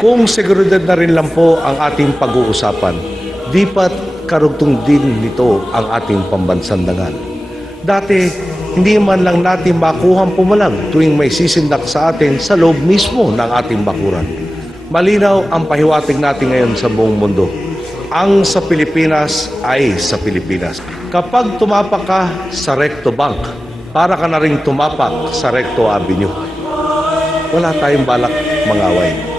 Kung seguridad na rin lang po ang ating pag-uusapan, di pat karugtong din nito ang ating pambansandangan. Dati, hindi man lang natin makuhang pumalag tuwing may sisindak sa atin sa loob mismo ng ating bakuran. Malinaw ang pahiwatig natin ngayon sa buong mundo. Ang sa Pilipinas ay sa Pilipinas. Kapag tumapak ka sa Recto Bank, para ka na rin tumapak sa Recto Avenue. Wala tayong balak mangaway.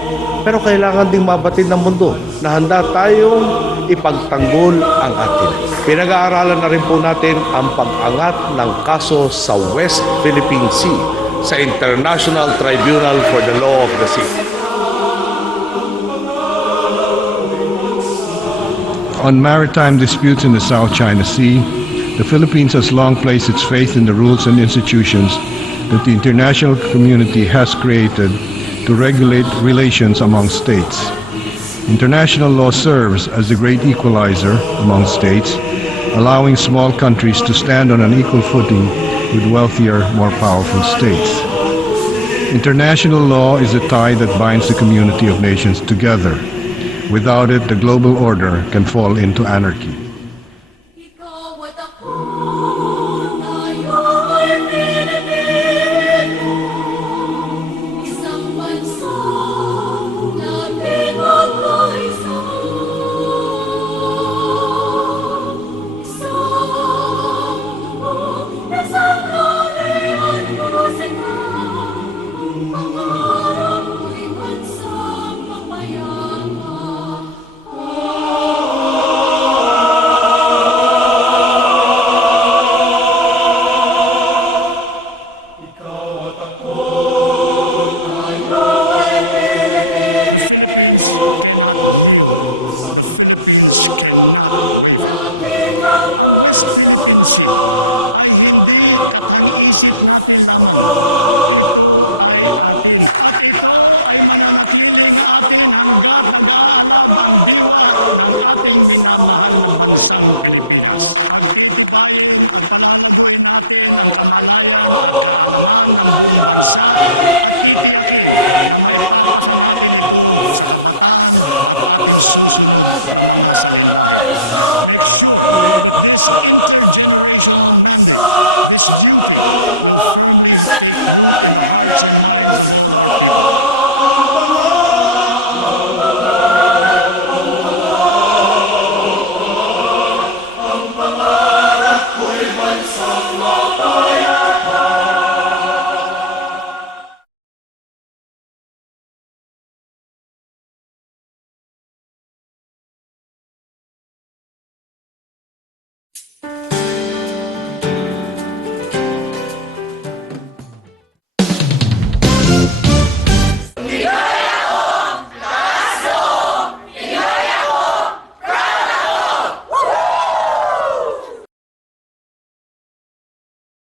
Pero kailangan ding mabatid ng mundo na handa tayong ipagtanggol ang atin. Pinag-aaralan na rin po natin ang pag-angat ng kaso sa West Philippine Sea sa International Tribunal for the Law of the Sea. On maritime disputes in the South China Sea, the Philippines has long placed its faith in the rules and institutions that the international community has created to regulate relations among states. International law serves as the great equalizer among states, allowing small countries to stand on an equal footing with wealthier, more powerful states. International law is a tie that binds the community of nations together. Without it, the global order can fall into anarchy.